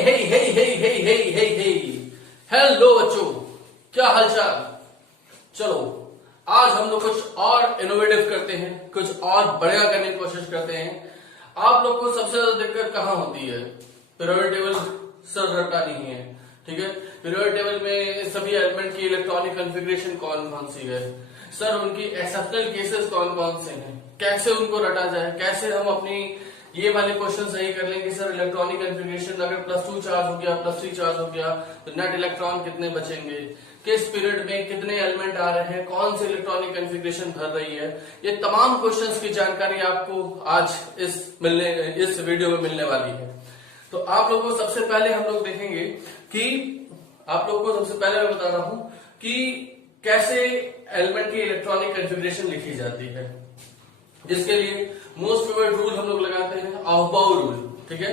हे हे हे हे हे हे हे hello बच्चों, क्या हालचाल। चलो आज हम लोग कुछ और इनोवेटिव करते हैं, कुछ और बढ़िया करने की कोशिश करते हैं। आप लोग को सबसे ज्यादा दिक्कत कहाँ होती है? पीरियोडिक टेबल सर रटा नहीं है, ठीक है। पीरियोडिक टेबल में सभी एलिमेंट की इलेक्ट्रॉनिक कॉन्फ़िगरेशन कौन कौन सी है सर, उनकी एक्सेप्शनल केसेस कौन कौन से हैं, कैसे उनको रटा जाए, कैसे हम अपनी ये वाले क्वेश्चन सही कर लेंगे सर। इलेक्ट्रॉनिक कॉन्फ़िगरेशन अगर +2 चार्ज हो गया, +3 चार्ज हो गया तो नेट इलेक्ट्रॉन कितने बचेंगे, किस पीरियड में कितने एलिमेंट आ रहे हैं, कौन सी इलेक्ट्रॉनिक कॉन्फ़िगरेशन भर रही है, ये तमाम क्वेश्चंस की जानकारी आपको आज इस वीडियो में मिलने वाली है। तो आप लोगों को सबसे पहले हम लोग देखेंगे कि आप लोग को सबसे पहले मैं बता रहा हूं कि कैसे एलिमेंट की इलेक्ट्रॉनिक कॉन्फ़िगरेशन लिखी जाती है, जिसके लिए मोस्ट फेवरेट रूल हम लोग लगाते हैं ऑफबाउ रूल, ठीक है।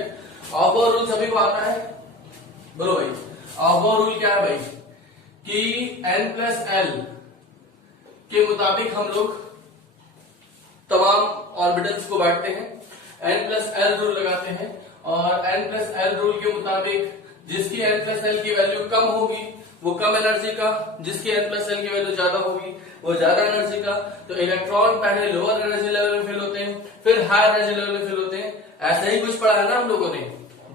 ऑफबाउ रूल सभी को आता है, बोलो भाई। ऑफबाउ रूल क्या है भाई कि n+l के मुताबिक हम लोग तमाम ऑर्बिटल्स को बांटते हैं, n+l रूल लगाते हैं और n+l रूल के मुताबिक जिसकी n+l की वैल्यू कम होगी वो कम एनर्जी का, जिसकी n+l की वैल्यू ज्यादा होगी वो ज्यादा एनर्जी का। तो इलेक्ट्रॉन पहले लोअर एनर्जी लेवल में फेल होते हैं, फिर हायर एनर्जी लेवल में फेल होते हैं। ऐसा ही कुछ पढ़ा है ना हम लोगों ने,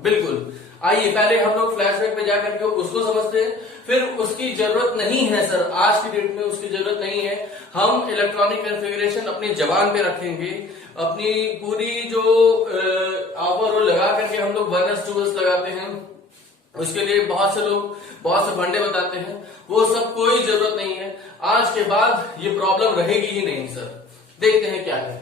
बिल्कुल। आइए पहले हम लोग फ्लैशबैक पे जाकर के उसको समझते हैं, फिर उसकी जरूरत नहीं है सर, आज की डेट में उसकी जरूरत नहीं है। हम इलेक्ट्रॉनिक कॉन्फ़िगरेशन अपनी जबान पे रखेंगे, अपनी पूरी जो ओवरऑल लगा करके हम लोग 1s 2s लगाते हैं, उसके लिए बहुत से लोग बहुत से फंडे बताते हैं, वो सब कोई जरूरत नहीं है। आज के बाद ये प्रॉब्लम रहेगी ही नहीं सर। देखते हैं क्या है।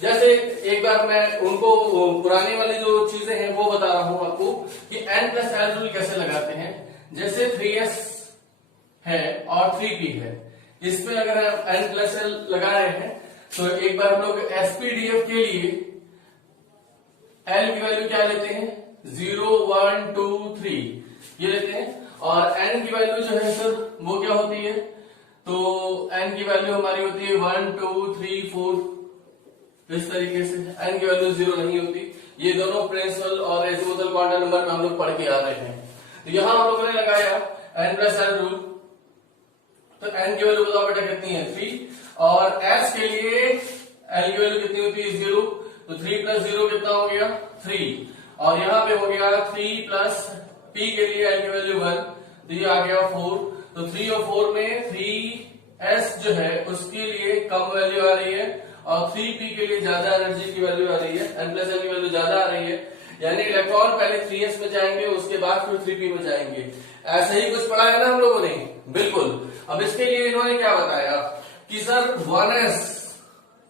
जैसे एक बार मैं उनको पुरानी वाली जो चीजें हैं वो बता रहा हूं आपको कि n+l रूल कैसे लगाते हैं। जैसे 3s है और 3p है, इसमें अगर हम n+l लगा रहे हैं तो एक बार हम लोग sp/df के लिए l की वैल्यू क्या लेते हैं, 0 1 2 3 ये लेते हैं, और n की वैल्यू जो है सर वो क्या होती है, तो n की वैल्यू हमारी होती है 1 2 3 4 इस तरीके से। n की वैल्यू 0 नहीं होती। ये दोनों प्रिंसिपल और एजिमुथल क्वांटम नंबर में हम लोग पढ़ के आ रहे हैं। तो यहां हम लोगों ने लगाया n+l रूल, तो n की वैल्यू बताओ बेटा कितनी है 3, और s के लिए l की वैल्यू कितनी होती है 0, तो 3 + 0 कितना हो गया 3, और यहाँ पे हो गया 3 + p के लिए l की वैल्यू 1, तो ये आ गया 4। तो 3 और 4 में 3s जो है उसके लिए कम वैल्यू आ रही है और 3p के लिए ज्यादा एनर्जी की वैल्यू आ रही है, n+l की वैल्यू ज्यादा आ रही है। यानी इलेक्ट्रॉन पहले 3s में जाएंगे, उसके बाद फिर 3p में जाएंगे। ऐसे ही कुछ पढ़ा है ना हम लोगों ने, बिल्कुल। अब इसके लिए इन्होंने क्या बताया कि सर 1s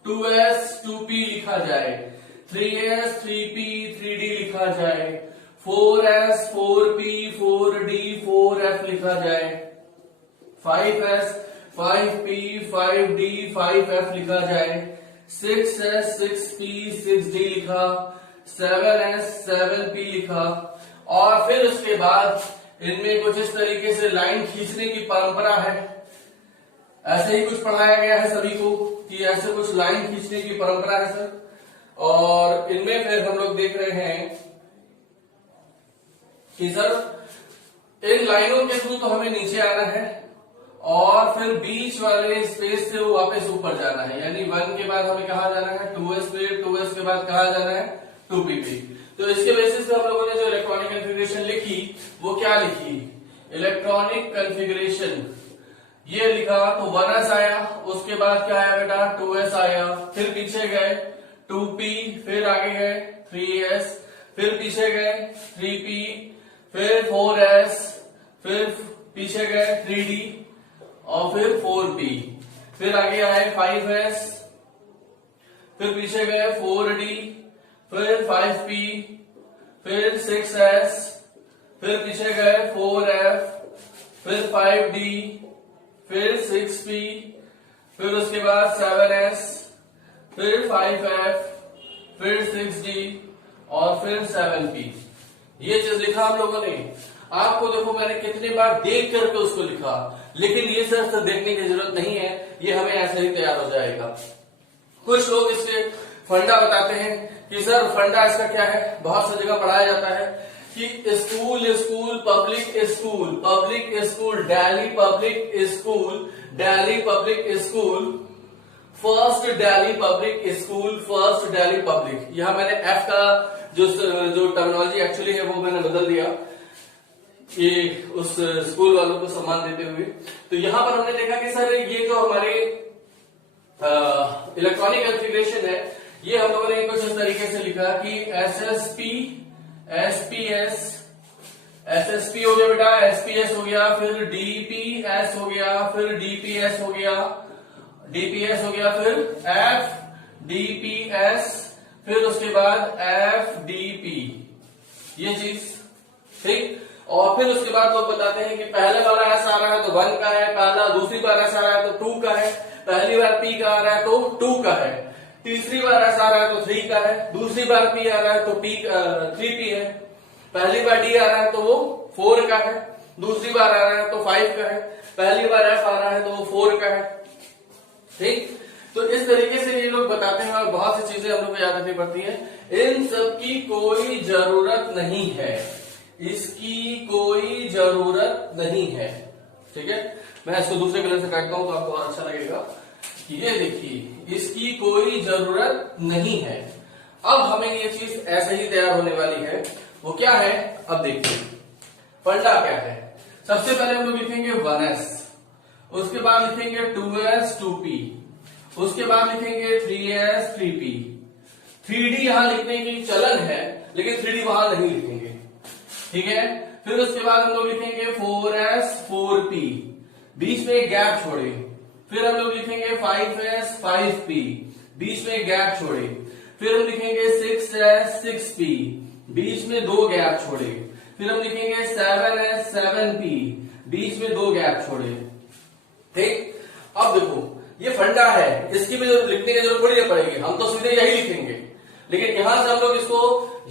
2s 2p लिखा जाए, 3s 3p 3d लिखा जाए, 4s 4p 4d 4f लिखा जाए, 5s 5p 5d 5f लिखा जाए, 6s 6p 6d लिखा, 7s 7p लिखा, और फिर उसके बाद इनमें कुछ इस तरीके से लाइन खींचने की परंपरा है। ऐसे ही कुछ पढ़ाया गया है सभी को कि ऐसे कुछ लाइन खींचने की परंपरा है सर। और इनमें फिर हम लोग देख रहे हैं कि सर इन लाइनों के थ्रू तो हमें नीचे आना है और फिर बीच वाले स्पेस से वो वापस ऊपर जाना है। यानी 1 के बाद हमें कहा जाना है 2s पे, 2s के बाद कहा जाना है 2p पे। तो इसके बेसिस पे हम लोगों ने जो इलेक्ट्रॉनिक कॉन्फ़िगरेशन लिखी वो क्या लिखी, इलेक्ट्रॉनिक कॉन्फ़िगरेशन ये लिखा, तो 1s आया, उसके बाद क्या आया बेटा 2s आया, फिर पीछे गए 2p, फिर आगे गए 3s, फिर पीछे गए 3p, फिर 4s, फिर पीछे गए 3d और फिर 4p, फिर आगे आए 5s, फिर पीछे गए 4d, फिर 5p, फिर 6s, फिर पीछे गए 4f, फिर 5d, फिर 6p, फिर उसके बाद 7s, फिर 5f, फिर 6d और फिर 7p। ये चीज लिखा हम लोगों ने। आपको देखो मैंने कितने बार देख करके उसको लिखा, लेकिन ये सिर्फ देखने की जरूरत नहीं है, ये हमें ऐसे ही तैयार हो जाएगा। कुछ लोग इसके फंडा बताते हैं कि सर फंडा इसका क्या है, बहुत सी जगह पढ़ाया जाता है कि school school public school, public school, Delhi public school, Delhi public school, first Delhi public school, first Delhi public. यहां मैंने एफ का जो टर्मिनोलॉजी एक्चुअली है वो मैंने बदल दिया कि उस स्कूल वालों को सम्मान देते हुए। तो यहां पर हमने देखा कि सर ये जो हमारे इलेक्ट्रॉनिक कॉन्फ़िगरेशन है, ये हम लोगों ने कुछ इस तरीके से लिखा कि एसएसपी, एसपीएस, एसएसपी हो गया बेटा, एसपीएस हो गया, फिर डीपीएस हो गया, फिर डीपीएस हो गया, डीपीएस हो गया, फिर एफ डीपीएस, फिर उसके बाद एफडीपी, ये चीज ठीक। और फिर उसके बाद लोग बताते हैं कि पहले वाला ऐसा आ रहा है तो 1 का है, पहला दूसरी बार ऐसा आ रहा है तो 2 का है, पहली बार पी का आ रहा है तो 2 का है, तीसरी बार ऐसा आ रहा है तो 3 का है, दूसरी बार पी आ रहा है तो 3p है, पहली बार डी आ रहा है तो वो 4 का है, दूसरी बार आ रहा है तो 5 का है, पहली बार एफ आ रहा है तो वो 4 का है, ठीक। तो इस तरीके से ये लोग बताते हैं और बहुत सी चीजें हम लोग को याद रखनी पड़ती हैं। इन सब की कोई जरूरत नहीं है, इसकी कोई जरूरत नहीं है, ठीक है। मैं इसको दूसरे कलर से काटता हूं तो आपको और अच्छा लगेगा कि ये देखिए, इसकी कोई जरूरत नहीं है। अब हमें ये चीज ऐसे ही तैयार होने वाली है, वो क्या है अब देखिए। फंडा क्या है, सबसे पहले हम लोग लिखेंगे 1s, उसके बाद लिखेंगे 2s 2p, उसके बाद लिखेंगे 3s 3p। 3d यहां लिखने की चलन है लेकिन 3d वहां नहीं लिखेंगे, ठीक है। फिर उसके बाद हम लोग लिखेंगे 4s 4p, बीच में एक गैप छोड़े, फिर हम लोग लिखेंगे 5s 5p, बीच में एक गैप छोड़े, फिर हम लिखेंगे 6s 6p, बीच में 2 गैप छोड़े, फिर हम लिखेंगे 7s 7p, बीच में 2 गैप छोड़े, ठीक। अब देखो ये फंडा है, इसकी भी लिखने की जरूरत थोड़ी पड़ेगी, हम तो सीधे यही लिखेंगे, लेकिन यहां से हम लोग इसको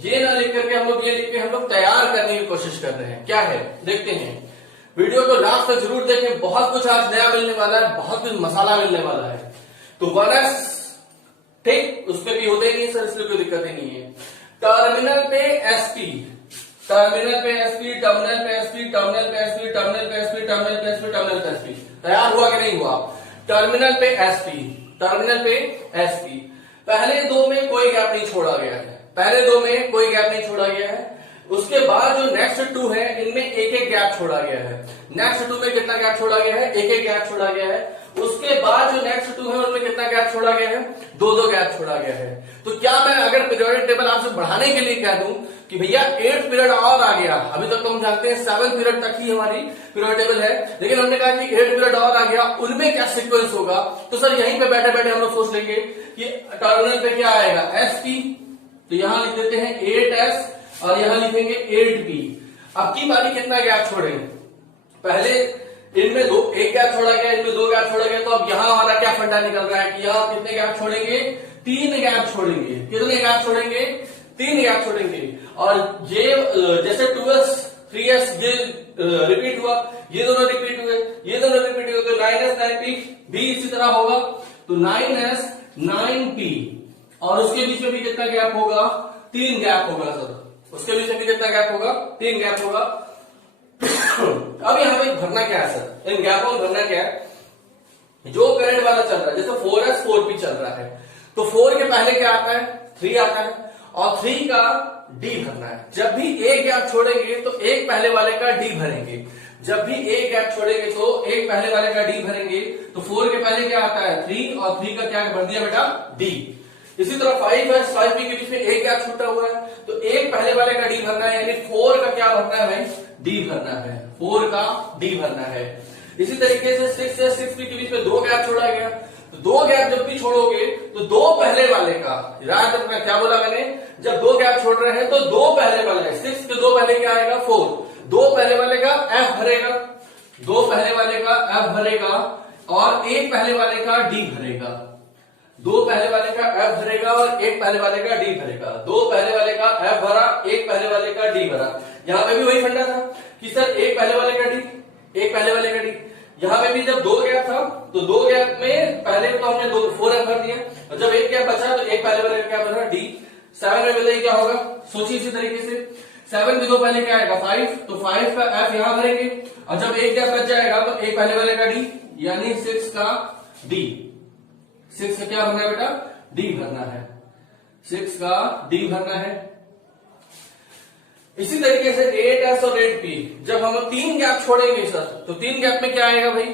ये ना लिख करके हम लोग ये लिख के हम लोग तैयार करने की कोशिश कर रहे हैं। क्या है देखते हैं, वीडियो को लास्ट तक जरूर देखें, बहुत कुछ आज नया मिलने वाला है, बहुत कुछ मसाला मिलने वाला है। तो 1s ठीक, उसमें भी होते ही नहीं सर, इसलिए कोई दिक्कत ही नहीं है। टर्मिनल पे एसपी, टर्मिनल पे एसपी, टर्मिनल पे एसपी, टर्मिनल पे एसपी, टर्मिनल पे एसपी, टर्मिनल पे एसपी, टर्मिनल पे एसपी, तैयार हुआ कि नहीं हुआ। टर्मिनल पे एसपी, टर्मिनल पे एसपी, पहले 2 में कोई गैप नहीं छोड़ा गया है, पहले 2 में कोई गैप नहीं छोड़ा गया है। उसके बाद जो नेक्स्ट 2 है इनमें एक एक गैप छोड़ा गया है। नेक्स्ट 2 में कितना गैप छोड़ा गया है, एक एक गैप छोड़ा गया है। उसके बाद जो नेक्स्ट 2 है उनमें कितना गैप छोड़ा गया है, 2 गैप छोड़ा गया है। तो क्या मैं अगर पीरियोडिक टेबल आपसे बढ़ाने के लिए कह दूं कि भैया 8 पीरियड और आ गया, अभी तक तो हम जानते हैं 7 पीरियड तक ही हमारी पीरियड टेबल है, लेकिन हमने कहा कि 8 पीरियड और आ गया, उनमें क्या सीक्वेंस होगा। तो सर यहीं पे बैठे बैठे हम लोग सोच लेंगे कि टर्मिनल पे क्या आएगा, एसपी, तो यहां लिख देते हैं 8s और यहां लिखेंगे 8p। अब की बारी कितना गैप छोड़े, पहले इनमें 1 गैप छोड़ा गया, इनमें 2 गैप छोड़ा गया, तो अब यहां हमारा क्या फंडा निकल रहा है कि यहां कितने गैप छोड़ेंगे, 3 गैप छोड़ेंगे। कितने गैप छोड़ेंगे, 3 गैप छोड़ेंगे। और ये जैसे 2s 3s ये रिपीट हुआ, ये दोनों रिपीट हुए, ये दोनों रिपीट हुए, तो 9s 9p भी इसी तरह होगा, तो 9s 9p, और उसके बीच में भी कितना गैप होगा, 3 गैप होगा सर, उसके बीच में भी कितना गैप होगा, 3 गैप होगा। अब यहां पे भरना क्या है सर, इन गैपों में भरना क्या है, जो करंट वाला चल रहा है, जैसे 4s 4p चल रहा है, तो 4 के पहले क्या आता है, 3 आता है, और 3 का डी भरना है। जब भी एक गैप छोड़ेंगे तो एक पहले वाले का डी भरेंगे, जब भी एक गैप छोड़ेंगे तो एक पहले वाले का डी भरेंगे। तो 4 के पहले क्या आता है, 3, और 3 का क्या भर दिया बेटा, डी। इसी तरह 5s 5p के बीच में एक गैप छूटा हुआ है, तो एक पहले वाले का डी भरना है, यानी 4 का क्या भरना है भाई, डी भरना है, 4 का डी भरना है। इसी तरीके से 6s 6p के बीच में 2 गैप छोड़ा गया, तो 2 गैप जब भी छोड़ोगे तो 2 पहले वाले का, याद रखना क्या बोला मैंने, जब 2 गैप छोड़ रहे हैं तो 2 पहले वाले, 6 के 2 पहले क्या आएगा, 4, 2 पहले वाले का एफ भरेगा, 2 पहले वाले का एफ भरेगा, और एक पहले वाले का डी भरेगा, 2 पहले वाले का एफ भरेगा और एक पहले वाले का डी भरेगा, 2 पहले वाले का एफ भरा, एक पहले वाले का डी भरा। यहां पे भी वही फंडा था कि सर एक पहले वाले का डी, एक पहले वाले का डी। यहां पे भी जब 2 गैप था तो 2 गैप में पहले तो हमने 4 भर दिया, और जब एक गैप बचा तो एक पहले वाले का क्या भरा, डी। 7 में बताइए क्या होगा, सोचिए इसी तरीके से 7 के दो पहले क्या आएगा 5, तो 5 का F यहां भरेंगे, और जब एक गैप बच जाएगा तो एक पहले वाले का D, यानी 6 का D। 6 का क्या भरना है बेटा? D भरना है, 6 का D भरना है। इसी तरीके से 8S और 8P, जब हम 3 गैप छोड़ेंगे सर, तो 3 गैप में क्या आएगा भाई?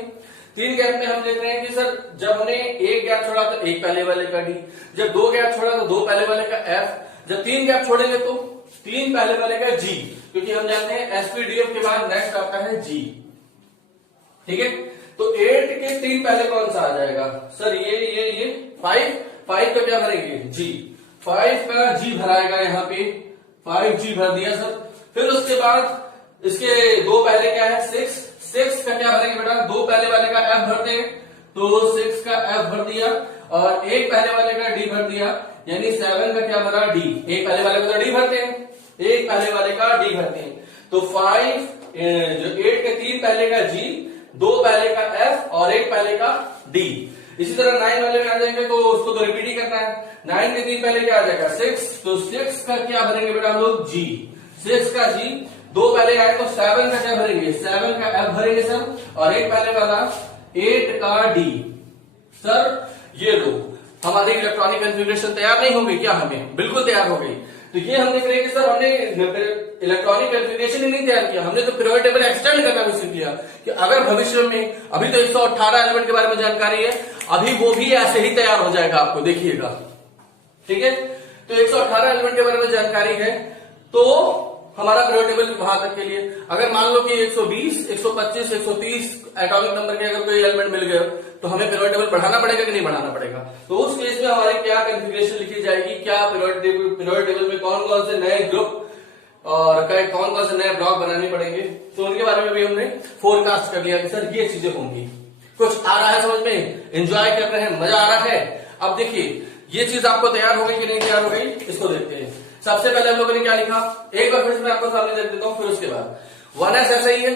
3 गैप में हम देख रहे हैं कि सर जब हमने एक गैप छोड़ा तो एक पहले वाले का D, जब 2 गैप छोड़ा तो 2 पहले वाले का F, जब 3 गैप छोड़ेंगे तो 3 पहले वाले का G, क्योंकि हम जानते हैं SPDF के बाद नेक्स्ट आता है G। ठीक है, तो 8 के 3 पहले कौन सा आ जाएगा सर? ये 5 का क्या भरेंगे? G। 5 का G भराएगा, यहाँ पे 5G भर दिया सर। फिर उसके बाद इसके दो पहले क्या है? 6 का क्या भरेंगे बेटा? दो पहले वाले का F भरते हैं, तो 6 का F भर दिया, और एक पहले वाले का D भर दिया, यानी 7 का क्या भरा? D। एक पहले वाले का तो D भरते हैं, एक पहले वाले का D भरते हैं, तो 5 जो 8 के 3 पहले का G, दो पहले का F और एक पहले का D। इसी तरह 9 वाले में आ जाएंगे तो उसको तो रिपीट ही करना है। 9 के 3 पहले क्या आ जाएगा? 6, तो 6 का क्या भरेंगे बेटा हम लोग? G। 6 का G, दो पहले आए तो 7 का क्या भरेंगे? 7 का F भरेंगे सर, और एक पहले वाला 8 का D। सर ये लो, हमारी इलेक्ट्रॉनिक कॉन्फ़िगरेशन तैयार नहीं होगी क्या? हमें बिल्कुल तैयार हो गई। तो ये हम देख रहे हैं कि सर हमने इलेक्ट्रॉनिक कॉन्फ़िगरेशन ही नहीं तैयार किया, हमने तो पीरियोडिक टेबल एक्सटेंड करना भी सीख लिया कि अगर भविष्य में, अभी तो 118 एलिमेंट के बारे में जानकारी है, अभी वो भी ऐसे ही तैयार हो जाएगा, आपको देखिएगा। ठीक है, तो 118 एलिमेंट के बारे में जानकारी है, तो हमारा पीरियोडिक टेबल वहां तक के लिए, अगर मान लो कि 120, 125, 130 एटॉमिक नंबर के अगर कोई एलिमेंट मिल गए, तो हमें पीरियोडिक टेबल बढ़ाना पड़ेगा कि नहीं बढ़ाना पड़ेगा? तो उस केस में हमारी क्या कॉन्फ़िगरेशन लिखी जाएगी, क्या पीरियोडिक टेबल में कौन कौन से नए ग्रुप और कौन कौन से नए ब्लॉक बनाने पड़ेंगे, तो उनके बारे में भी हमने फोरकास्ट कर लिया कि सर ये चीजें होंगी। कुछ आ रहा है समझ में? एंजॉय कर रहे हैं? मजा आ रहा है? अब देखिए ये चीज आपको तैयार हो गई कि नहीं तैयार हो गई, इसको देखते हैं। सबसे पहले हम लोगों ने क्या लिखा, एक बार फिर मैं आपको सामने देख देता हूं, फिर उसके बाद 1S ऐसा ही है,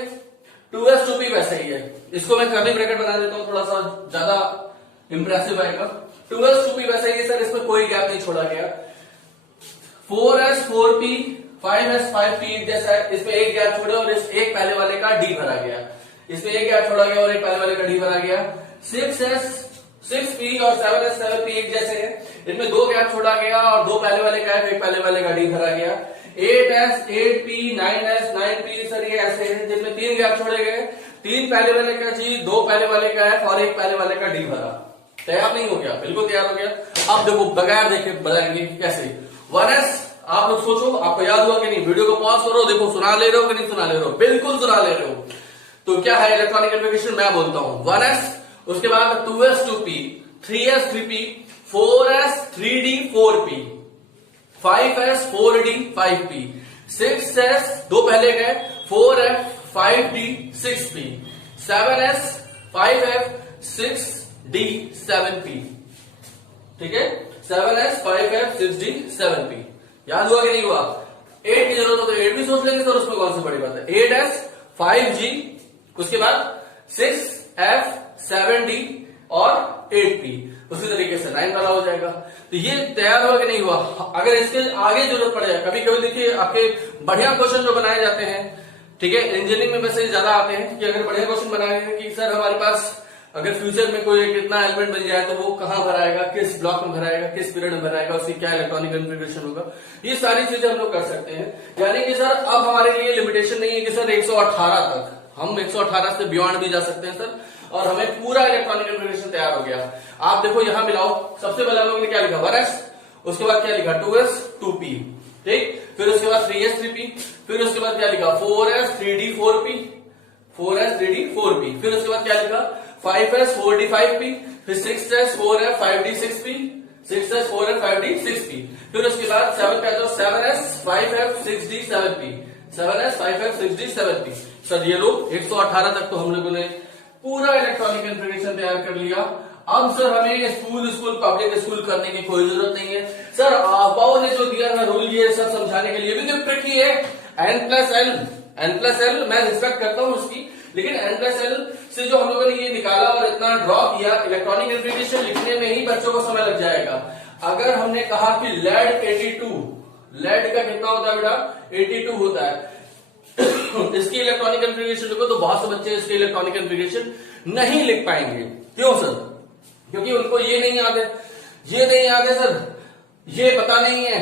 2S 2P वैसा ही है। इसको मैं कर्ली ब्रैकेट बना देता हूं, थोड़ा सा ज्यादा इंप्रेसिव आएगा। 2S 2P वैसा ही है सर, इसमें कोई गैप नहीं छोड़ा गया। 4S 4P 5S 5P जैसा है, इसमें एक गैप छोड़े और इस एक पहले वाले का D भरा गया, इसमें एक गैप छोड़ा गया और एक पहले वाले का D भरा गया। 6S 6P और 7S 7P एक जैसे हैं, इनमें दो गैप छोड़ा गया और दो पहले वाले का एक पहले वाले का D भरा गया। 8S 8P 9S 9P sir ये ऐसे हैं जिनमें तीन गैप छोड़े गए, तीन पहले वाले का G, दो पहले वाले का F और एक पहले वाले का D भरा। तैयार नहीं हो गया? बिल्कुल तैयार हो गया। अब देखो बगैर देखे बताएंगे कैसे। 1S आप लोग सोचो, आपको याद हुआ कि नहीं? वीडियो को पॉज करो, देखो सुना ले रहे हो कि नहीं सुना ले रहे हो? बिल्कुल सुना ले रहे हो। तो क्या है इलेक्ट्रॉनिक कॉन्फ़िगरेशन? मैं बोलता हूं 1S, उसके बाद 2S 2P, 3S 3P, 4S 3D 4P, 5S 4D 5P, 6S दो पहले गए 4F 5D 6P, 7S 5F 6D 7P। ठीक है, 7S 5F 6D 7P। याद हुआ कि नहीं हुआ? 8 की जरूरत हो तो 8 भी सोच लेंगे सर, उसमें कौन सी बड़ी बात है। 8S 5G, उसके बाद 6F 7D और 8P, उसी तरीके से 9 वाला हो जाएगा। तो ये तैयार हुआ कि नहीं हुआ? अगर इसके आगे जरूरत पड़ जाए, कभी कभी देखिए आपके बढ़िया क्वेश्चन जो बनाए जाते हैं, ठीक है, इंजीनियरिंग में वैसे ज्यादा आते हैं कि अगर बढ़िया क्वेश्चन बनाए हैं कि सर हमारे पास अगर फ्यूचर में कोई कितना एलिमेंट बन जाए तो वो कहां भराएगा, किस ब्लॉक में भराएगा, किस पीरियड में भराएगा, उसकी क्या इलेक्ट्रॉनिक कॉन्फ़िगरेशन होगा, ये सारी चीजें हम लोग कर सकते हैं। यानी कि सर अब हमारे लिए लिमिटेशन नहीं है कि सर 118 तक, हम 118 से बियॉन्ड भी जा सकते हैं सर, और हमें पूरा इलेक्ट्रॉनिक कॉन्फ़िगरेशन तैयार हो गया। आप देखो यहां मिलाओ, सबसे पहले हम लोगों ने क्या लिखा 1S, उसके बाद क्या लिखा 2S 2P, ठीक, फिर उसके बाद 3S 3P, फिर उसके बाद क्या लिखा 4S 3D 4P, 4S 3D 4P, फिर उसके बाद क्या लिखा 5S 4D 5P, फिर 6S 4F 5D 6P, 6S 4F 5D 6P, फिर उसके बाद 7S 5F 6D 7P, 7S 5F 6D 7P। Sir ये लोग 118 तक तो हम लोगों ने पूरा इलेक्ट्रॉनिक कॉन्फ़िगरेशन तैयार कर लिया। अब सर हमें स्कूल पब्लिक स्कूल करने की कोई जरूरत नहीं है सर। आबाओ ने जो दिया था रूल ये सब समझाने के लिए भी तो ट्रिकी है। n+l मैं रिस्पेक्ट करता हूं उसकी, लेकिन n+l से जो हम लोगों ने ये निकाला और इतना ड्रॉ किया, इलेक्ट्रॉनिक कॉन्फ़िगरेशन लिखने में ही बच्चों को समय लग जाएगा। अगर हमने कहा कि लेड 82 लेड का कितना होता है बेटा 82 होता है। इसकी इलेक्ट्रॉनिक कॉन्फ़िगरेशन लिखो तो बहुत से बच्चे इसके इलेक्ट्रॉनिक कॉन्फ़िगरेशन नहीं लिख पाएंगे। क्यों सर? क्योंकि उनको ये नहीं याद है, ये नहीं याद है सर, ये पता नहीं है,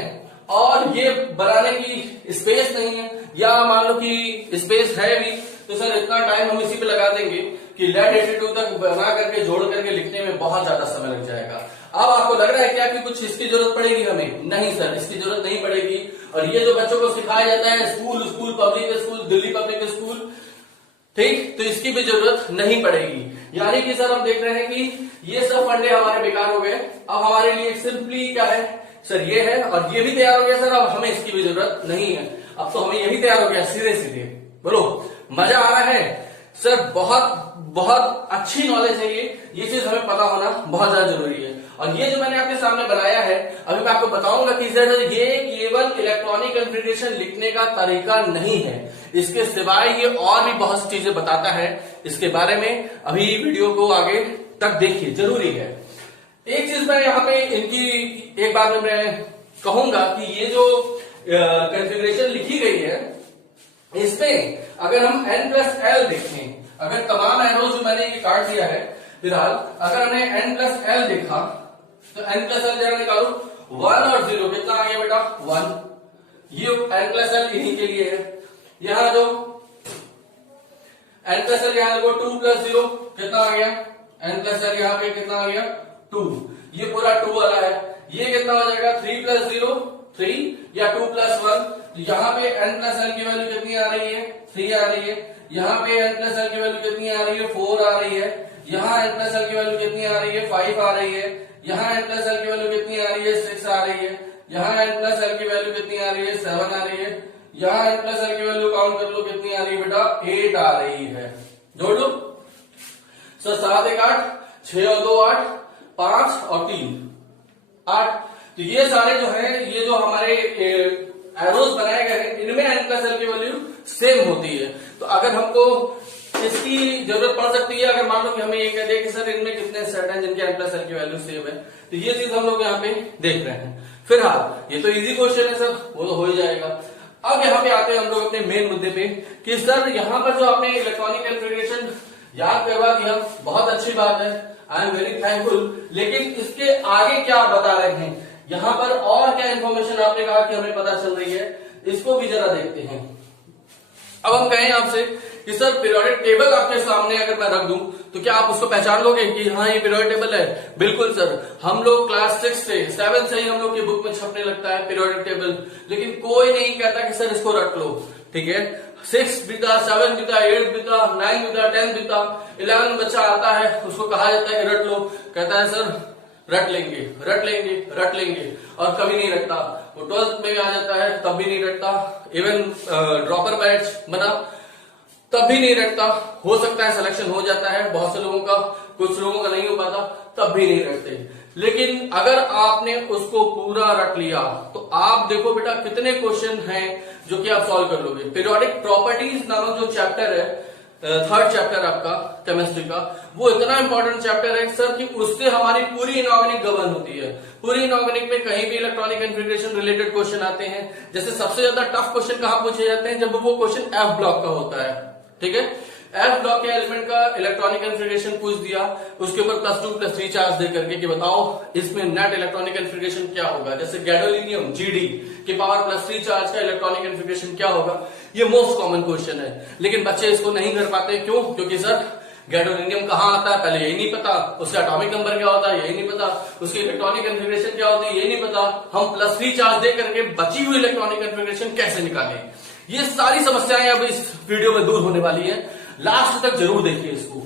और ये बनाने की स्पेस नहीं है, या मान लो कि स्पेस है भी तो सर इतना टाइम हम इसी पे लगा देंगे कि लेड 82 तक बना करके जोड़ करके लिखने में बहुत ज्यादा समय लग जाएगा। अब आपको लग रहा है क्या कि कुछ इसकी जरूरत पड़ेगी हमें? नहीं सर, इसकी जरूरत नहीं पड़ेगी। और ये जो बच्चों को सिखाया जाता है school public school, Delhi public school, ठीक, तो इसकी भी जरूरत नहीं पड़ेगी। यानी कि सर हम देख रहे हैं कि ये सब फंडे हमारे बेकार हो गए। अब हमारे लिए सिंपली क्या है सर, ये है, और ये भी तैयार हो गया सर। अब हमें इसकी भी जरूरत नहीं है, अब तो हमें यही तैयार हो गया सीधे सीधे। बोलो मजा आ रहा है सर? बहुत बहुत अच्छी नॉलेज है ये चीज हमें पता होना बहुत ज्यादा जरूरी है। और ये जो मैंने आपके सामने बनाया है, अभी मैं आपको बताऊंगा कि सर ये केवल इलेक्ट्रॉनिक कॉन्फ़िगरेशन लिखने का तरीका नहीं है, इसके सिवाय ये और भी बहुत सी चीजें बताता है। इसके बारे में अभी वीडियो को आगे तक देखिए, जरूरी है। एक चीज मैं यहाँ पे इनकी एक बात में मैं कहूंगा कि ये जो कॉन्फ़िगरेशन लिखी गई है इसमें अगर हम n+l देखें, अगर तमाम एरोज जो मैंने ये काट दिया है फिलहाल, अगर हमने n+l देखा तो n+l जरा निकालो, 1 और 0 कितना आ गया बेटा 1, ये n+l इन्हीं के लिए है। यहां जो n+l यहां देखो 2+0 कितना आ गया, n+l यहां पे कितना आ गया 2, ये पूरा 2 वाला है। ये कितना हो जाएगा 3+0 3 या 2+1, यहाँ पे n+l की वैल्यू कितनी आ रही है 3 आ रही है, यहाँ पे n+l की वैल्यू कितनी आ रही है 4 आ रही है, यहाँ n+l की वैल्यू कितनी आ रही है 5 आ रही है, यहाँ n+l की वैल्यू कितनी आ रही है 6 आ रही है, यहाँ n+l की वैल्यू कितनी आ रही है 7 आ रही है, यहाँ n+l की वैल्यू काउंट कर लो कितनी आ रही है बेटा 8 आ रही है। जोड़ लो सर, 7 1 8, 6 और 2 8, 5 और 3 8। तो ये सारे जो है, ये जो हमारे एरोज बनाए गए हैं इनमें n+l की वैल्यू सेम होती है। तो अगर हमको इसकी जरूरत पड़ सकती है, अगर मान लो कि हमें ये कह दे कि सर इनमें कितने सेट हैं जिनके n+l की वैल्यू सेम है, तो ये चीज हम लोग यहाँ पे देख रहे हैं। फिलहाल ये तो इजी क्वेश्चन है सर, वो तो हो ही जाएगा। अब यहाँ पे आते हैं हम लोग अपने मेन मुद्दे पे कि सर यहाँ पर जो आपने इलेक्ट्रॉनिक कॉन्फ़िगरेशन याद करवा दिया, बहुत अच्छी बात है, आई एम वेरी थैंकफुल। लेकिन इसके आगे क्या बता रहे हैं, यहाँ पर और क्या इंफॉर्मेशन आपने कहा कि हमें पता चल रही है, इसको भी जरा देखते हैं। अब हम कहें आपसे कि सर पीरियोडिक टेबल आपके सामने अगर मैं रख दूं तो क्या आप उसको पहचान लोगे कि हाँ ये पीरियोडिक टेबल है? बिल्कुल सर, हम लोग क्लास 6 से 7 से ही हम लोग की बुक में छपने लगता है पीरियोडिक टेबल, लेकिन कोई नहीं कहता कि सर इसको रट लो, ठीक है। 6 बीता, 7 बीता, 8 बीता, 9 बीता, 10 बीता, 11 बच्चा आता है उसको कहा जाता है कि रट लो, कहता है सर रट लेंगे रट लेंगे रट लेंगे, और कभी नहीं रटता। वो 12th में आ जाता है तब भी नहीं रटता, इवन ड्रॉपर बैच बना तब भी नहीं रटता। हो सकता है सिलेक्शन हो जाता है बहुत से लोगों का, कुछ लोगों का नहीं हो पाता, तब भी नहीं रटते। लेकिन अगर आपने उसको पूरा रट लिया तो आप देखो बेटा कितने क्वेश्चन हैं जो कि आप सॉल्व कर लोगे। पीरियोडिक प्रॉपर्टीज नामक जो चैप्टर है, 3rd चैप्टर आपका केमिस्ट्री का, वो इतना इंपॉर्टेंट चैप्टर है सर कि उससे हमारी पूरी इनऑर्गेनिक गवर्न होती है। पूरी इनऑर्गेनिक में कहीं भी इलेक्ट्रॉनिक कॉन्फ़िगरेशन रिलेटेड क्वेश्चन आते हैं, जैसे सबसे ज्यादा टफ क्वेश्चन कहां पूछे जाते हैं, जब वो क्वेश्चन एफ ब्लॉक का होता है, ठीक है। एफ ब्लॉक के एलिमेंट का इलेक्ट्रॉनिक कॉन्फ़िगरेशन पूछ दिया, उसके ऊपर +2 +3 चार्ज दे करके कि बताओ इसमें नेट इलेक्ट्रॉनिक कॉन्फ़िगरेशन क्या होगा, जैसे गैडोलिनियम GD के पावर +3 चार्ज का इलेक्ट्रॉनिक कॉन्फ़िगरेशन क्या होगा। ये मोस्ट कॉमन क्वेश्चन है, लेकिन बच्चे इसको नहीं कर पाते। क्यों? क्योंकि सर गैडोलिनियम कहां आता है पहले यही नहीं पता, उसका एटॉमिक नंबर क्या होता है यही नहीं पता, उसकी इलेक्ट्रॉनिक कॉन्फ़िगरेशन क्या होती है यही नहीं पता, हम +3 चार्ज दे करके बची हुई इलेक्ट्रॉनिक कॉन्फ़िगरेशन कैसे निकालें। ये सारी समस्याएं अब इस वीडियो में दूर होने वाली है, लास्ट तक जरूर देखिए इसको।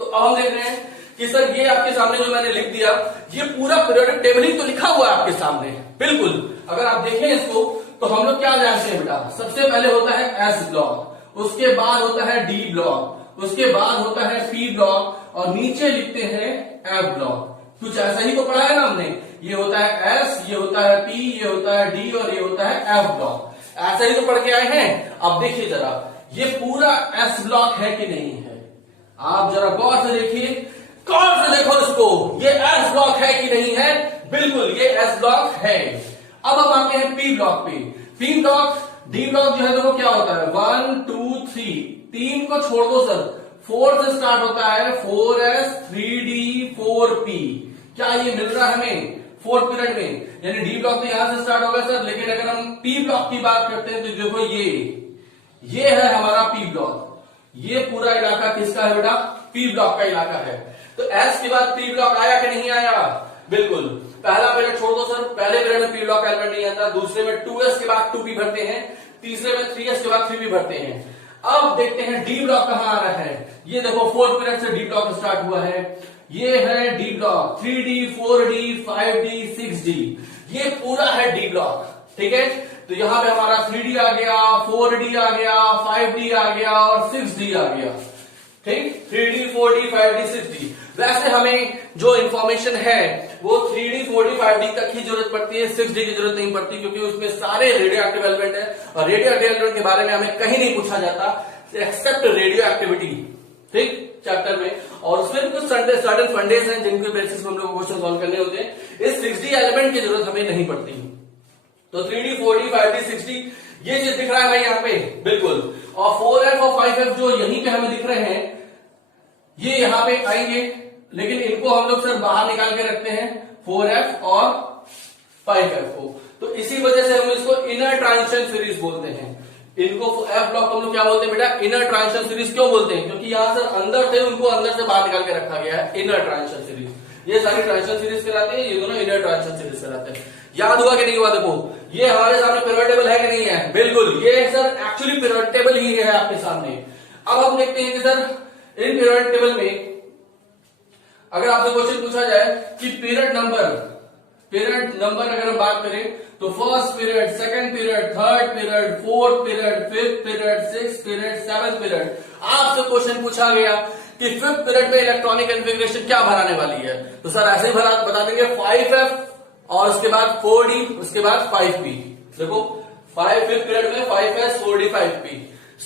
तो अब हम देख रहे हैं कि सर ये आपके सामने जो मैंने लिख दिया, ये पूरा पीरियोडिक टेबल ही तो लिखा हुआ है आपके सामने, बिल्कुल। अगर आप देखें इसको तो हम लोग क्या जानते हैं बेटा, सबसे पहले होता है S ब्लॉक, उसके बाद होता है D ब्लॉक, उसके बाद होता है P ब्लॉक, और नीचे लिखते हैं F ब्लॉक। कुछ ऐसा ही तो पढ़ा है ना हमने, ये होता है S, ये होता है P, ये होता है D और ये होता है F ब्लॉक, ऐसा ही तो पढ़ के आए हैं। अब देखिए जरा ये पूरा S ब्लॉक है कि नहीं है, आप जरा गौर से देखिए, गौर से देखो इसको, ये S ब्लॉक है कि नहीं है, बिल्कुल ये S ब्लॉक है। अब हम आते हैं पी ब्लॉक पे। पी ब्लॉक, डी ब्लॉक जो है देखो क्या होता है 1 2 3, 3 को छोड़ दो सर, 4 से स्टार्ट होता है 4s 3d 4p। क्या ये मिल रहा है हमें फोर्थ पीरियड में? यानी डी ब्लॉक तो यहां से स्टार्ट होगा सर, लेकिन अगर हम पी ब्लॉक की बात करते हैं तो देखो ये है हमारा पी ब्लॉक। ये पूरा इलाका किसका है बेटा? पी ब्लॉक का इलाका है। तो एस के बाद पी ब्लॉक आया कि नहीं आया? बिल्कुल। पहला पीरियड छोड़ दो सर, पहले पीरियड में पी ब्लॉक का एलिमेंट नहीं आता, दूसरे में 2s के बाद 2p भरते हैं, तीसरे में 3s के बाद 3p भरते हैं। अब देखते हैं डी ब्लॉक कहां आ रहा है। ये देखो फोर्थ पीरियड से डी ब्लॉक स्टार्ट हुआ है। ये है D block 3d 4d 5d 6d, ये पूरा है डी ब्लॉक। ठीक है, तो यहां पे हमारा 3d आ गया, 4d आ गया, 5d आ गया और 6d आ गया। ठीक, 3d 4d 5d 6d। वैसे हमें जो इंफॉर्मेशन है वो 3d 4d 5d तक ही जरूरत पड़ती है, 6d की जरूरत नहीं पड़ती, क्योंकि उसमें सारे रेडियो एक्टिव एलिमेंट है और रेडियो एक्टिव एलिमेंट के बारे में हमें कहीं नहीं पूछा जाता एक्सेप्ट रेडियो एक्टिविटी। ठीक, चैप्टर में, और उसमें भी कुछ सर्टेन फंडेज हैं जिनके बेसिस पर हम लोग क्वेश्चन सॉल्व करने होते हैं। इस 6d एलिमेंट की जरूरत हमें नहीं पड़ती। तो 3d 4d 5d 6d ये चीज दिख रहा है भाई यहाँ पे, बिल्कुल। और 4f और 5f जो यहीं पे हमें दिख रहे हैं, ये यहां पे आएंगे, लेकिन इनको हम लोग सर बाहर निकाल के रखते हैं 4f और 5f को। तो इसी वजह से हम इसको इनर ट्रांजिशन सीरीज बोलते हैं। इनको एफ ब्लॉक हम लोग क्या बोलते हैं बेटा? Inner transition series. क्यों बोलते हैं? क्योंकि यहां सर अंदर थे, उनको अंदर से बाहर निकाल के रखा गया है, इनर ट्रांजिशन सीरीज। ये सारी ट्रांजिशन सीरीज कहलाते हैं, ये दोनों इनर ट्रांजिशन सीरीज कहलाते हैं। याद हुआ कि नहीं हुआ? देखो ये हमारे सामने पिवट टेबल है कि नहीं है? बिल्कुल, ये सर एक्चुअली पिवट टेबल ही है आपके सामने। अब हम देखते हैं कि सर इन पिवट टेबल में अगर आपसे क्वेश्चन पूछा जाए कि पीरियड नंबर अगर हम बात करें तो first period, second period, third period, fourth period, fifth period, sixth period, seventh period. आपसे क्वेश्चन पूछा गया कि फिफ्थ पीरियड में इलेक्ट्रॉनिक कॉन्फ़िगरेशन क्या भराने वाली है, तो सर ऐसे ही बता देंगे 5f और उसके बाद 4d, उसके बाद 5p। देखो फिफ्थ पीरियड में 5s 4d 5p।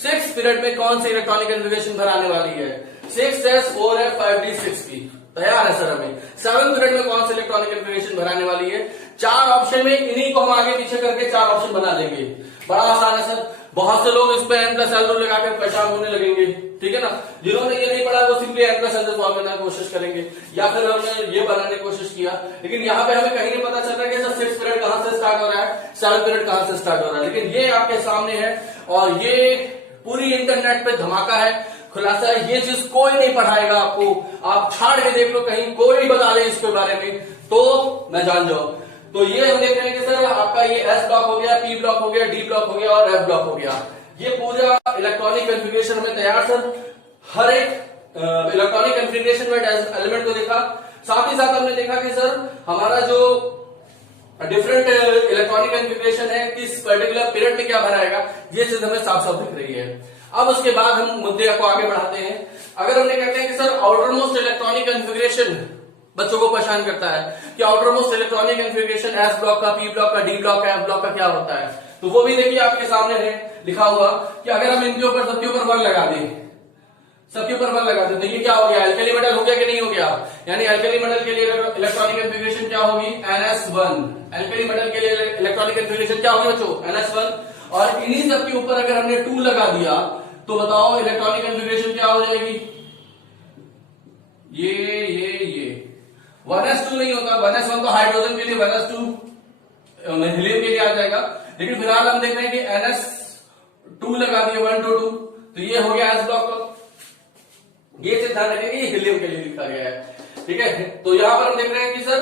Six period में कौन सी इलेक्ट्रॉनिक कॉन्फ़िगरेशन भराने वाली है? 6s 4f 5d 6p। तैयार है सर हमें। सेवन पीरियड में कौन सी इलेक्ट्रॉनिक कॉन्फ़िगरेशन भराने वाली है? 4 ऑप्शन में इन्हीं को हम आगे पीछे करके 4 ऑप्शन बना लेंगे। बड़ा आसान है सर। बहुत से लोग इस पे n प्लस एल रूल लगाकर परेशान होने लगेंगे, ठीक है ना। जिन्होंने ये नहीं पढ़ा वो simply n plus L solve करने की कोशिश करेंगे, या फिर हमने ये बनाने की कोशिश किया, लेकिन यहाँ पे हमें कहीं नहीं पता चल रहा है कि सर सिक्स पीरियड कहां से स्टार्ट हो रहा है, सेवन पीरियड कहां से स्टार्ट हो रहा है। लेकिन ये आपके सामने है और ये पूरी इंटरनेट पे धमाका है, खुलासा है। ये चीज कोई नहीं पढ़ाएगा आपको, आप छाड़ के देख लो कहीं, कोई बता दे इसके बारे में तो मैं जान जाओ। तो ये हम देख रहे हैं कि सर आपका ये एस ब्लॉक हो गया, पी ब्लॉक हो गया, डी ब्लॉक हो गया और एफ ब्लॉक हो गया। ये पूरा इलेक्ट्रॉनिक कॉन्फ़िगरेशन में तैयार सर। हर एक इलेक्ट्रॉनिक कॉन्फ़िगरेशन में एलिमेंट को देखा, साथ ही साथ हमने देखा कि सर हमारा जो डिफरेंट इलेक्ट्रॉनिक कॉन्फ़िगरेशन है किस पर्टिकुलर पीरियड में क्या भराएगा, ये चीज हमें साफ साफ दिख रही है। अब उसके बाद हम मुद्दे को आगे बढ़ाते हैं। अगर हमने कहते हैं कि sir outer most electronic configuration बच्चों को परेशान करता है कि outer most electronic configuration S block का, पी ब्लॉक का, डी ब्लॉक का, एफ ब्लॉक का क्या होता है, तो वो भी देखिए आपके सामने है लिखा हुआ कि अगर हम इनके ऊपर सबके ऊपर 1 लगा दें, सबके ऊपर 1 लगा दें तो ये क्या हो गया? अल्कली मेटल हो गया कि नहीं हो गया? यानी अल्कली मेटल के लिए इलेक्ट्रॉनिक कॉन्फ़िगरेशन क्या होगी? NS1। अल्कली मेटल के लिए इलेक्ट्रॉनिक कॉन्फ़िगरेशन क्या होगी बच्चों? NS1। और इन्हीं सबके ऊपर अगर हमने 2 लगा दिया तो बताओ इलेक्ट्रॉनिक कॉन्फ़िगरेशन क्या हो जाएगी? ये 1s2 नहीं होता, 1s1 तो हाइड्रोजन के लिए, 1s2 हीलियम के लिए आ जाएगा। लेकिन फिलहाल हम देख रहे हैं कि NS2 लगा दिए 1 to 2, तो ये हो गया एस ब्लॉक। ये चीज ध्यान रखेंगे, ये हीलियम के लिए लिखा गया है, ठीक है। तो यहां पर हम देख रहे हैं कि सर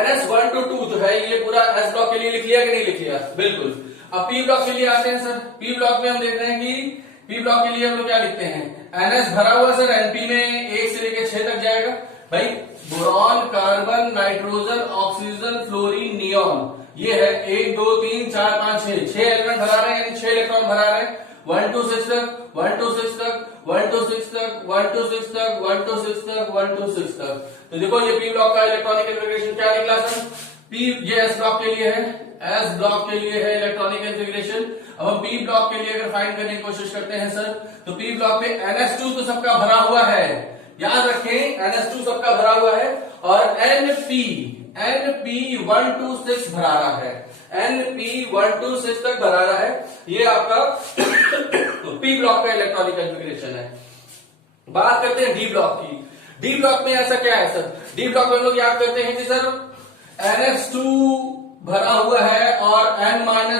NS1 to 2 जो है ये पूरा एस ब्लॉक के लिए लिख लिया कि नहीं लिख लिया? बिल्कुल। अब पी ब्लॉक के लिए आते हैं सर। पी ब्लॉक में हम देख रहे हैं कि पी ब्लॉक के लिए हम लोग क्या लिखते हैं? NS भरा हुआ सर NP में 1 से लेकर 6 तक जाएगा भाई। Boron, carbon, nitrogen, oxygen, fluorine, neon, ये है 1 2 3 4 5 6 इलेक्ट्रॉन भरा रहे हैं, यानी 6 इलेक्ट्रॉन भरा रहे हैं 1 to 6 तक, 1 to 6 तक, 1 to 6 तक, 1 to 6 तक, 1 to 6 तक, 1 to 6 तक। तो देखो ये पी ब्लॉक का इलेक्ट्रॉनिक कॉन्फ़िगरेशन क्या निकला सर? पी, ये एस ब्लॉक के लिए है, एस ब्लॉक के लिए है इलेक्ट्रॉनिक कॉन्फ़िगरेशन। अब हम पी ब्लॉक के लिए अगर फाइंड करने की कोशिश करते हैं सर, तो पी ब्लॉक में NS2 तो सबका भरा हुआ है, याद रखें NS2 सबका भरा हुआ है, और NP NP126 भरा रहा है, NP126 तक भरा रहा है। ये आपका P ब्लॉक का इलेक्ट्रॉनिक कॉन्फ़िगरेशन है। बात करते हैं डी ब्लॉक की। डी ब्लॉक में ऐसा क्या है सर? डी ब्लॉक में हम लोग याद करते हैं कि सर NS2 भरा हुआ है और N-1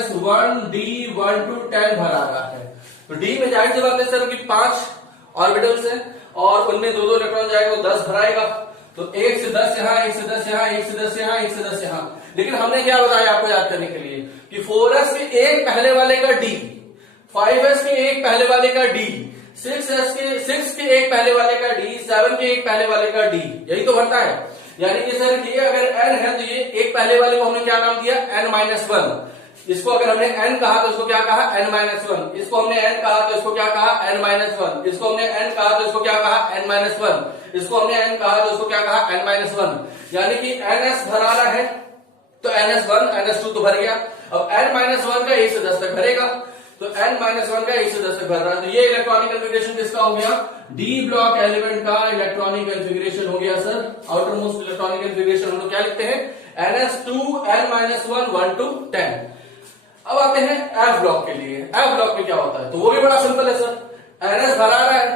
D1 to 10 भरा रहा है। तो डी में जाहिर सी बात है सर कि 5 ऑर्बिटल्स है और उनमें दो इलेक्ट्रॉन जाएगा तो 10 भराएगा। तो 1 से 10 यहां, 1 से 10 यहां, 1 से 10 यहां, 1 से 10 यहां। लेकिन हमने क्या बताया आपको याद करने के लिए कि 4s के एक पहले वाले का डी, 5s के एक पहले वाले का डी, 6 के एक पहले वाले का डी, 7 के एक पहले वाले का डी, यही तो भरता है। यानी कि सर ये अगर n है तो ये एक पहले वाले को हमने क्या नाम दिया? n-1। इसको अगर हमने n कहा तो इसको क्या कहा? n-1। इसको हमने n कहा तो इसको क्या कहा? n-1। इसको हमने n कहा तो इसको क्या कहा? n-1। इसको हमने n कहा तो इसको क्या कहा? n-1। यानी कि ns भरा रहा है तो ns1 ns2 तो भर गया। अब n-1 का 1 से 10 तक भरेगा तो n-1 का 1 से 10 तक भर रहा है। तो ये इलेक्ट्रॉनिक कॉन्फ़िगरेशन किसका हो गया? डी ब्लॉक एलिमेंट का इलेक्ट्रॉनिक कॉन्फ़िगरेशन हो गया sir. Outer most electronic configuration हम लोग क्या लिखते हैं? ns2 n-1 1 to 10। अब आते हैं एफ ब्लॉक के लिए। एफ ब्लॉक में क्या होता है? तो वो भी बड़ा सिंपल है सर। ns भरा रहा है,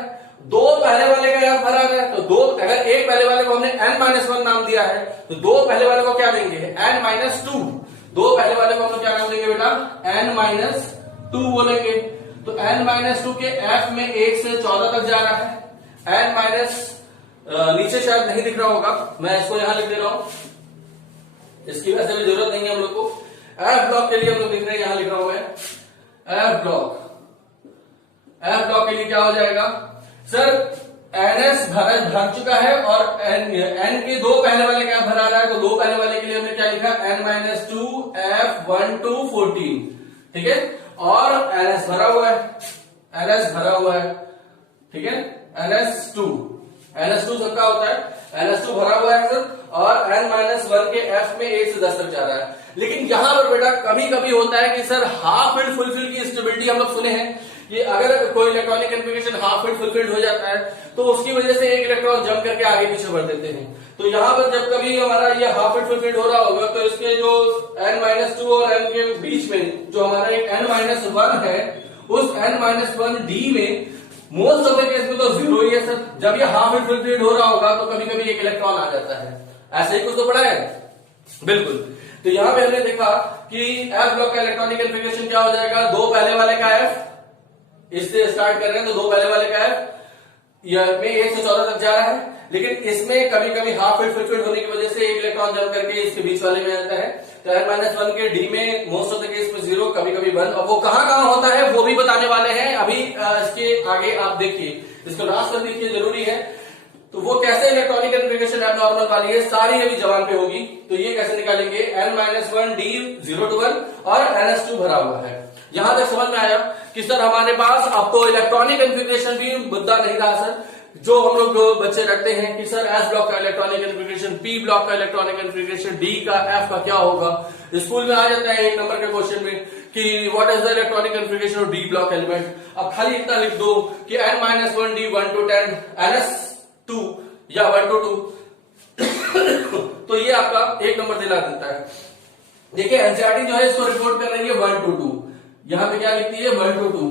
दो पहले वाले का एफ भरा रहा है तो दो, अगर एक पहले वाले को हमने n-1 नाम दिया है तो दो पहले वाले को क्या देंगे? n-2। दो पहले वाले को हम लोग क्या नाम देंगे बेटा? n-2 बोलेंगे। तो n-2 के f में 1 से 14 तक जा रहा है। n- नीचे शायद नहीं दिख रहा होगा, मैं इसको यहां लिख दे रहा हूं, इसकी वैसे भी जरूरत नहीं है हम लोग को। एफ ब्लॉक के लिए हम लोग लिख रहे हैं, यहां लिख रहा हूं मैं एफ ब्लॉक। एफ ब्लॉक के लिए क्या हो जाएगा सर? ns भर चुका है और n के दो पहले वाले क्या भरा रहा है तो दो पहले वाले के लिए हमने क्या लिखा? n-2 f1 to 14, ठीक है। और ns भरा हुआ है, ns भरा हुआ है, ठीक है। ns2 सबका होता है, ns2 भरा हुआ है सर और n-1 के f में 1 से 10 तक जा रहा है। लेकिन यहां पर बेटा कभी कभी होता है कि sir half field full field की स्टेबिलिटी हम लोग सुने हैं कि अगर कोई electronic configuration half field full field हो जाता है तो उसकी वजह से एक इलेक्ट्रॉन जंप करके आगे पीछे बढ़ देते हैं। तो यहाँ पर जब कभी हमारा ये हाफ फील्ड फुल फील्ड हो रहा होगा तो इसके जो n-2 और n के बीच में जो हमारा एक n-1 है, उस n-1 d में मोस्ट ऑफ द केस में तो 0 ही है सर। जब ये हाफ फील्ड फुल फील्ड हो रहा होगा तो कभी कभी एक इलेक्ट्रॉन आ जाता है। ऐसे ही कुछ तो पढ़ा है बिल्कुल। तो यहाँ पे हमने देखा कि एफ ब्लॉक का इलेक्ट्रॉनिक कॉन्फ़िगरेशन क्या हो जाएगा? दो पहले वाले का एफ, इससे स्टार्ट कर रहे हैं तो दो पहले वाले का एफ में 1 से 14 तक जा रहा है। लेकिन इसमें कभी कभी हाफ फील्ड फुल फील्ड होने की वजह से एक इलेक्ट्रॉन जंप करके इसके बीच वाले में आता है। तो n-1 के डी में मोस्ट ऑफ द केस में 0, कभी कभी 1। और वो कहां होता है वो भी बताने वाले हैं अभी। इसके आगे आप देखिए, इसको लास्ट कर देखिए, जरूरी है। तो वो कैसे इलेक्ट्रॉनिक कॉन्फ़िगरेशन एबनॉर्मल वाली है सारी अभी जवान पे होगी। तो ये कैसे निकालेंगे? n-1 d 0 to 1 और ns2 भरा हुआ है। यहां तक समझ में आया कि सर हमारे पास अब तो इलेक्ट्रॉनिक कॉन्फ़िगरेशन भी मुद्दा नहीं रहा सर। जो हम लोग बच्चे रखते हैं कि सर एस ब्लॉक का इलेक्ट्रॉनिक कॉन्फ़िगरेशन, पी ब्लॉक का इलेक्ट्रॉनिक कॉन्फ़िगरेशन, डी का, एफ का क्या होगा। स्कूल में आ जाता है 1 नंबर के क्वेश्चन में कि what is the electronic configuration of D block element. अब खाली इतना लिख दो कि n-1 d 1 to 10 ns2 या 1 to 2 तो ये आपका 1 नंबर दिला देता है। देखिए एनसीईआरटी जो है इसको रिपोर्ट कर रही है 1 to 2, यहां पे क्या लिखती है? 1 to 2।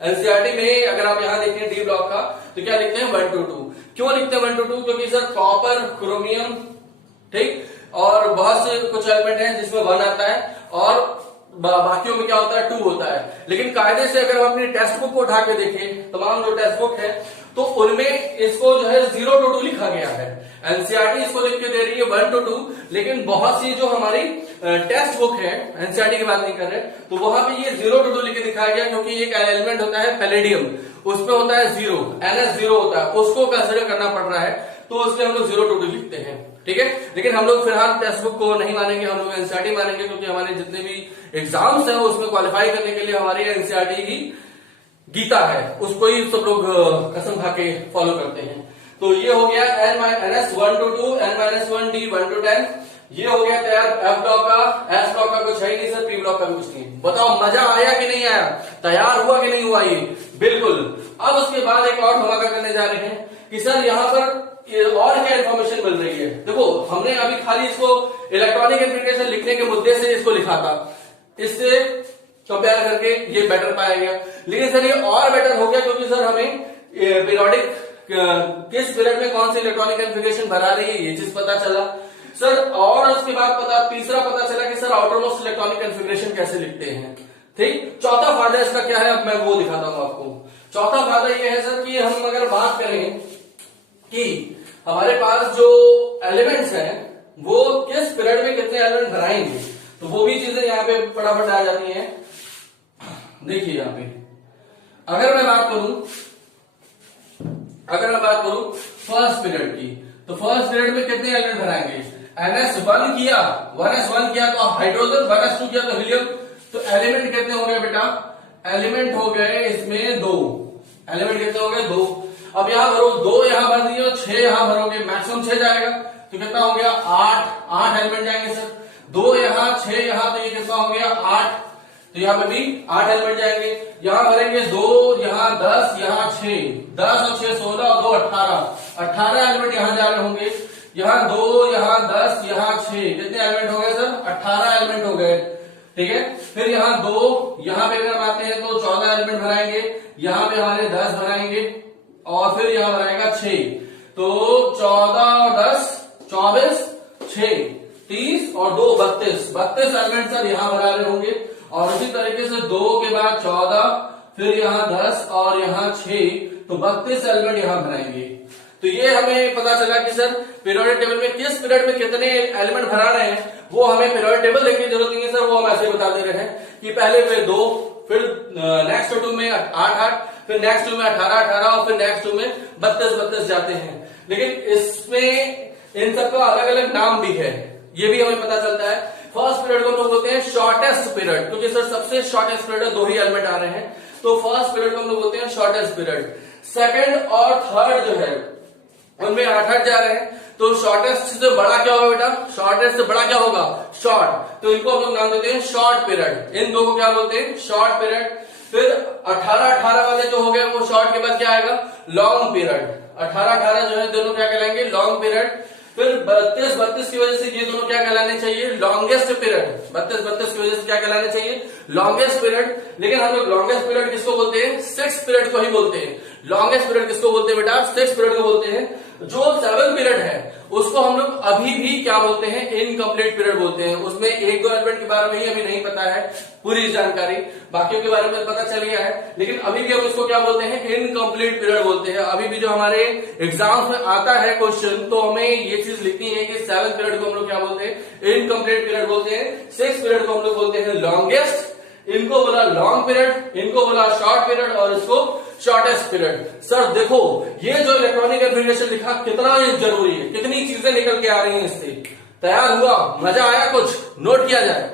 एनसीईआरटी में अगर आप यहां देखें डी ब्लॉक का तो क्या लिखते हैं? 1 to 2। क्यों लिखते हैं 1 to 2? क्योंकि सर कॉपर, क्रोमियम, ठीक, और बहुत से कुछ एलिमेंट हैं जिसमें 1 आता है और बाकियों में क्या होता है? 2 होता है। लेकिन कायदे से अगर हम अपनी टेक्स्ट बुक को उठा के देखें, तमाम जो टेक्स्ट बुक है तो उनमें इसको जो है 0 to 2 लिखा गया है। एनसीईआरटी इसको लिख के दे रही है 1 to 2, लेकिन बहुत सी जो हमारी टेक्स्ट बुक है, एनसीईआरटी की बात नहीं कर रहे, तो वहां पे ये 0 to 2 लिख के दिखाया गया क्योंकि एक एलिमेंट होता है पैलेडियम, उसमें होता है 0, ns0 होता है, उसको कंसिडर करना पड़ रहा है तो उसमें हम लोग 0 to 2 लिखते हैं, ठीक है। लेकिन हम लोग फिलहाल टेक्स्ट बुक को नहीं मानेंगे, हम लोग एनसीईआरटी मानेंगे क्योंकि हमारे जितने भी एग्जाम्स हैं उसमें क्वालिफाई करने के लिए हमारी एनसीईआरटी ही गीता है, उसको ही सब लोग कसम खा के फॉलो करते हैं। तो ये हो गया n-1 to 2, n-1 d 1 to 10। ये हो गया तैयार एफ ब्लॉक का। एस ब्लॉक का कुछ है ही नहीं सर, पी ब्लॉक का भी कुछ नहीं। बताओ मजा आया कि नहीं आया? तैयार हुआ कि नहीं हुआ? ये बिल्कुल। अब उसके बाद एक और धमाका करने जा रहे हैं कि सर यहाँ पर और क्या इंफॉर्मेशन मिल रही है। देखो हमने अभी खाली इसको इलेक्ट्रॉनिक कॉन्फ़िगरेशन लिखने के मुद्दे से इसको लिखा था, इससे कंपेयर करके ये बेटर पाया गया। लेकिन सर ये और बेटर हो गया क्योंकि सर हमें पीरियोडिक किस पीरियड में कौन सी इलेक्ट्रॉनिक कॉन्फ़िगरेशन भरा रही है ये चीज पता चला सर। और उसके बाद तीसरा पता चला कि sir outer most electronic configuration कैसे लिखते हैं। ठीक, चौथा फायदा इसका क्या है अब मैं वो दिखाता हूं आपको। चौथा फायदा ये है सर कि हम अगर बात करें कि हमारे पास जो एलिमेंट्स हैं वो किस पीरियड में कितने एलिमेंट भराएंगे, तो वो भी चीजें यहाँ पे फटाफट आ जाती हैं। देखिए यहाँ पे अगर मैं बात करूं फर्स्ट पीरियड की, तो फर्स्ट पीरियड में कितने एलिमेंट भराएंगे। NS1 किया, 1s1 किया तो हाइड्रोजन, 1s2 किया तो हीलियम, तो एलिमेंट कितने हो गए बेटा, एलिमेंट हो गए इसमें 2। एलिमेंट कितने हो गए 2। अब यहां भरो 2 यहां भर दिए और 6 यहां भरोगे, मैक्सिमम 6 जाएगा तो कितना हो गया 8 एलिमेंट जाएंगे सर। 2 यहां 6 यहां, तो ये कितना हो गया 8, तो यहां पे भी 8 एलिमेंट जाएंगे। यहां भरेंगे 2, यहां 10, यहां 6, 10 और 6 16 और 2 18 एलिमेंट यहां जा रहे होंगे। यहां 2, यहां 10, यहां 6, कितने एलिमेंट हो गए सर 18 एलिमेंट हो गए। ठीक है, फिर यहां 2, यहां पे अगर आते हैं तो 14 एलिमेंट भराएंगे, यहां पे हमारे 10 भराएंगे और फिर यहां भराएगा 6, तो 14 और 10 24, 6 30 और 2 32 एलिमेंट सर यहां भरा रहे होंगे। और उसी तरीके से 2 के बाद 14, फिर यहां 10 और यहां 6, तो 32 एलिमेंट यहां भराएंगे। तो ये हमें पता चला कि सर पीरियोडिक टेबल में किस पीरियड में कितने एलिमेंट भरा रहे हैं, वो हमें पीरियोडिक टेबल देखने की जरूरत नहीं है सर, वो हम ऐसे बता दे रहे हैं कि पहले पे 2, फिर नेक्स्ट 2 में 8, फिर नेक्स्ट 2 में 18 और फिर नेक्स्ट 2 में 32 जाते हैं। लेकिन इसमें इन सबका अलग अलग नाम भी है, ये भी हमें पता चलता है। फर्स्ट पीरियड को हम लोग बोलते हैं शॉर्टेस्ट पीरियड, क्योंकि सर सबसे शॉर्टेस्ट पीरियड है, 2 ही एलिमेंट आ रहे हैं, तो फर्स्ट पीरियड को हम लोग बोलते हैं शॉर्टेस्ट पीरियड। सेकंड और थर्ड जो है उनमें 8 जा रहे हैं, तो शॉर्टेस्ट से बड़ा क्या होगा बेटा, शॉर्टेस्ट से बड़ा क्या होगा शॉर्ट, तो इनको हम लोग नाम देते हैं शॉर्ट पीरियड। इन दो को क्या बोलते हैं शॉर्ट पीरियड। फिर 18 वाले जो हो गए वो शॉर्ट के बाद क्या आएगा लॉन्ग पीरियड। 18 जो है दोनों क्या कहलाएंगे लॉन्ग पीरियड। फिर 32 की वजह से ये दोनों क्या कहलाने चाहिए लॉन्गेस्ट पीरियड। 32 की वजह से क्या कहलाने चाहिए लॉन्गेस्ट पीरियड। लेकिन हम लोग लॉन्गेस्ट पीरियड किसको बोलते हैं 6 पीरियड को ही बोलते हैं। लॉन्गेस्ट पीरियड किसको बोलते हैं बेटा 6 पीरियड को बोलते हैं। जो 7 पीरियड है उसको हम लोग अभी भी क्या बोलते हैं इनकम्प्लीट पीरियड बोलते हैं। उसमें 1-2 एलिमेंट के बारे में ही अभी नहीं पता है पूरी जानकारी, बाकियों के बारे में पता चल गया है, लेकिन अभी भी हम इसको क्या बोलते हैं इनकम्प्लीट पीरियड बोलते हैं। अभी भी जो हमारे एग्जाम्स में आता है क्वेश्चन तो हमें ये चीज लिखनी है कि 7 पीरियड को हम लोग क्या बोलते हैं इनकम्प्लीट पीरियड बोलते हैं। 6 पीरियड को हम लोग बोलते हैं लॉन्गेस्ट, इनको बोला लॉन्ग पीरियड, इनको बोला शॉर्ट पीरियड और इसको शॉर्टेस्ट पीरियड। सर देखो ये जो इलेक्ट्रॉनिक कॉन्फ़िगरेशन लिखा कितना जरूरी है, कितनी चीजें निकल के आ रही हैं इससे। तैयार हुआ, मजा आया, कुछ नोट किया जाए।